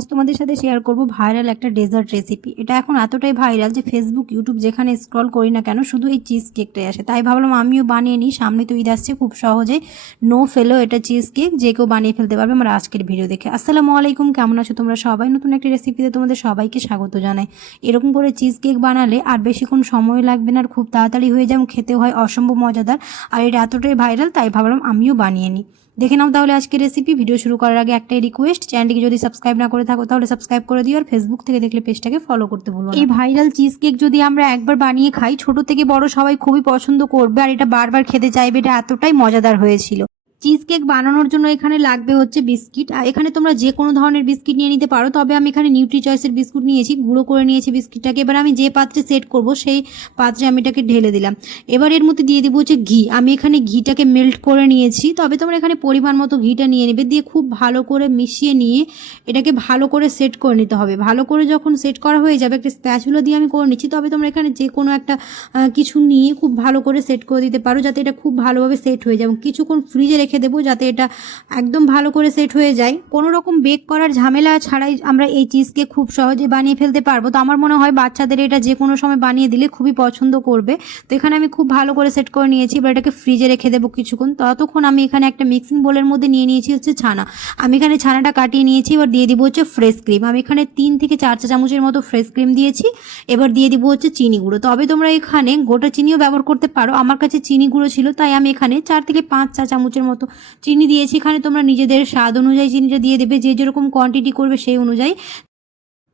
আজ তোমাদের সাথে শেয়ার করব ভাইরাল একটা ডেজার্ট রেসিপি এটা এখন এতটাই ভাইরাল যে ফেসবুক ইউটিউব যেখানে স্ক্রল করি না কেন, শুধু এই চিজ কেকটাই আসে। তাই ভাবলাম আমিও বানিয়ে নিই। সামনে তো ঈদ আসছে, খুব সহজে নো ফেলো এটা চিজ কেক যে কেউ বানিয়ে ফেলতে পারবে আমার আজকের ভিডিও দেখে। আসসালামু আলাইকুম, কেমন আছো তোমরা সবাই? নতুন একটা রেসিপিতে তোমাদের সবাইকে স্বাগত জানাই। এরকম করে চিজ কেক বানালে আর বেশিক্ষণ সময় লাগবে না আর খুব তাড়াতাড়ি হয়ে যায়, খেতে হয় অসম্ভব মজাদার। আর এটা এতটাই ভাইরাল তাই ভাবলাম আমিও বানিয়ে নিই। দেখে নাও তাহলে আজকের রেসিপি ভিডিও শুরু করার আগে একটাই রিকোয়েস্ট চ্যানেলটিকে যদি সাবস্ক্রাইব না করে থাকো, তাহলে সাবস্ক্রাইব করে দিও আর ফেসবুক থেকে দেখলে পেজটাকে ফলো করতে ভুলো এই ভাইরাল চিজ কেক যদি আমরা একবার বানিয়ে খাই, ছোট থেকে বড় সবাই খুবই পছন্দ করবে আর এটা বারবার খেতে চাইবে, এটা এতটাই মজাদার হয়েছিল। চিজ কেক বানানোর জন্য এখানে লাগবে হচ্ছে বিস্কিট। আর এখানে তোমরা যে কোনো ধরনের বিস্কিট নিয়ে নিতে পারো। তবে আমি এখানে নিউট্রি চয়েসের বিস্কুট নিয়েছি, গুঁড়ো করে নিয়েছি বিস্কিটটাকে। এবার আমি যে পাত্রে সেট করব, সেই পাত্রে আমি এটাকে ঢেলে দিলাম। এবার এর মধ্যে দিয়ে দেবো হচ্ছে ঘি। আমি এখানে ঘিটাকে মেল্ট করে নিয়েছি। তবে তোমরা এখানে পরিমাণ মতো ঘিটা নিয়ে নেবে। দিয়ে খুব ভালো করে মিশিয়ে নিয়ে এটাকে ভালো করে সেট করে নিতে হবে। ভালো করে যখন সেট করা হয়ে যাবে, একটা স্প্যাচুলো দিয়ে আমি করে নিচ্ছি। তবে তোমরা এখানে যে কোনো একটা কিছু নিয়ে খুব ভালো করে সেট করে দিতে পারো, যাতে এটা খুব ভালোভাবে সেট হয়ে যায়। এবং কিছুক্ষণ ফ্রিজে রেখে দেবো যাতে এটা একদম ভালো করে সেট হয়ে যায়। কোনো রকম বেক করার ঝামেলা ছাড়াই আমরা এই চিজকে খুব সহজে বানিয়ে ফেলতে পারব। তো আমার মনে হয় বাচ্চাদের এটা যে কোনো সময় বানিয়ে দিলে খুবই পছন্দ করবে। তো এখানে আমি খুব ভালো করে সেট করে নিয়েছি। এবার এটাকে ফ্রিজে রেখে দেবো কিছুক্ষণ। ততক্ষণ আমি এখানে একটা মিক্সিং বোলের মধ্যে নিয়ে নিয়েছি হচ্ছে ছানা। আমি এখানে ছানাটা কাটিয়ে নিয়েছি। এবার দিয়ে দিব হচ্ছে ফ্রেশ ক্রিম আমি এখানে তিন থেকে চার চা চামচের মতো ফ্রেশ ক্রিম দিয়েছি। এবার দিয়ে দিব হচ্ছে চিনি গুঁড়ো। তবে তোমরা এখানে গোটা চিনিও ব্যবহার করতে পারো। আমার কাছে চিনি গুঁড়ো ছিল, তাই আমি এখানে চার থেকে পাঁচ চা চামচের মতো চিনি দিয়েছি। এখানে তোমরা নিজেদের স্বাদ অনুযায়ী চিনিটা দিয়ে দেবে। যে যেরকম কোয়ান্টিটি করবে সেই অনুযায়ী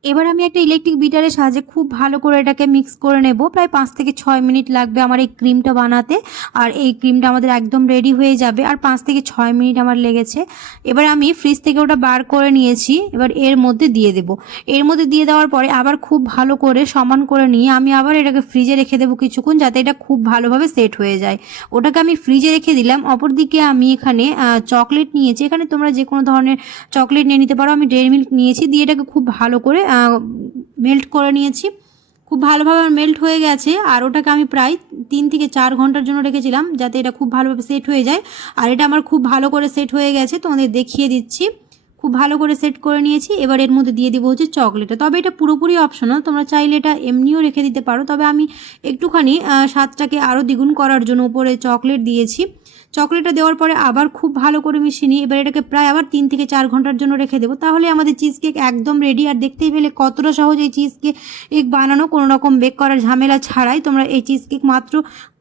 এবার আমি একটা ইলেকট্রিক বিটারের সাহায্যে খুব ভালো করে এটাকে মিক্স করে নেব। প্রায় পাঁচ থেকে ছয় মিনিট লাগবে আমার এই ক্রিমটা বানাতে। আর এই ক্রিমটা আমাদের একদম রেডি হয়ে যাবে। আর পাঁচ থেকে ছয় মিনিট আমার লেগেছে। এবার আমি ফ্রিজ থেকে ওটা বার করে নিয়েছি। এবার এর মধ্যে দিয়ে দেব। এর মধ্যে দিয়ে দেওয়ার পরে আবার খুব ভালো করে সমান করে নিয়ে আমি আবার এটাকে ফ্রিজে রেখে দেবো কিছুক্ষণ যাতে এটা খুব ভালোভাবে সেট হয়ে যায়। ওটাকে আমি ফ্রিজে রেখে দিলাম। অপরদিকে আমি এখানে চকলেট নিয়েছি। এখানে তোমরা যে কোনো ধরনের চকলেট নিয়ে নিতে পারো। আমি ডেয়ারি মিল্ক নিয়েছি। দিয়ে এটাকে খুব ভালো করে মেল্ট করে নিয়েছি। খুব ভালোভাবে মেল্ট হয়ে গেছে আর ওটাকে আমি প্রায় তিন থেকে চার ঘণ্টার জন্য রেখেছিলাম যাতে এটা খুব ভালোভাবে সেট হয়ে যায়। আর এটা আমার খুব ভালো করে সেট হয়ে গেছে, তোমাদের দেখিয়ে দিচ্ছি। খুব ভালো করে সেট করে নিয়েছি, এবার এর মধ্যে দিয়ে দিব হচ্ছে চকলেটটা তবে এটা পুরোপুরি অপশনাল তোমরা চাইলে এটা এমনিও রেখে দিতে পারো। তবে আমি একটুখানি স্বাদটাকে আরও দ্বিগুণ করার জন্য উপরে চকলেট দিয়েছি। চকলেটটা দেওয়ার পরে আবার খুব ভালো করে মিশিয়ে নিই। এবার এটাকে প্রায় আবার তিন থেকে চার ঘণ্টার জন্য রেখে দেবো। তাহলে আমাদের চিজ কেক একদম রেডি আর দেখতেই পেলে কতটা সহজ এই চিজ কেক বানানো। কোনো রকম বেক করার ঝামেলা ছাড়াই তোমরা এই চিজ কেক মাত্র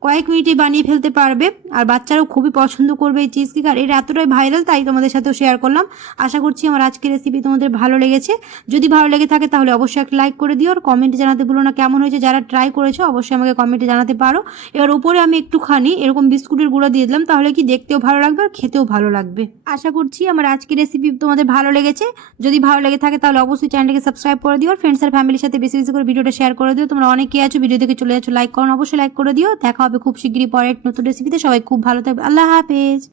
কয়েক মিনিটে বানিয়ে ফেলতে পারবে। আর বাচ্চারাও খুবই পছন্দ করবে এই চিজ কেক। আর এটা এতটাই ভাইরাল তাই তোমাদের সাথেও শেয়ার করলাম। আশা করছি আমার আজকের রেসিপি তোমাদের ভালো লেগেছে। যদি ভালো লেগে থাকে তাহলে অবশ্যই একটা লাইক করে দিও। আর কমেন্টে জানাতে ভুলো না কেমন হয়েছে যারা ট্রাই করেছ, অবশ্যই আমাকে কমেন্টে জানাতে পারো। এবার উপরে আমি একটুখানি এরকম বিস্কুটের গুঁড়ো দিয়ে দিলাম, তাহলে কি দেখতেও ভালো লাগবে আর খেতেও ভালো লাগবে। আশা করছি আমার আজকের রেসিপি তোমাদের ভালো লেগেছে। যদি ভালো লেগে থাকে তাহলে অবশ্যই চ্যানেলটাকে সাবস্ক্রাইব করে দিও। আর ফ্রেন্ডস আর ফ্যামিলির সাথে বেশি বেশি করে ভিডিওটা শেয়ার করে দিও। তোমরা অনেকেই আছো ভিডিও দেখে চলে যাচ্ছ লাইক করো অবশ্যই লাইক করে দিও। দেখা হবে। খুব শীঘ্রই পরের নতুন রেসিপিতে সবাই খুব ভালো থাকবে। আল্লাহ হাফেজ।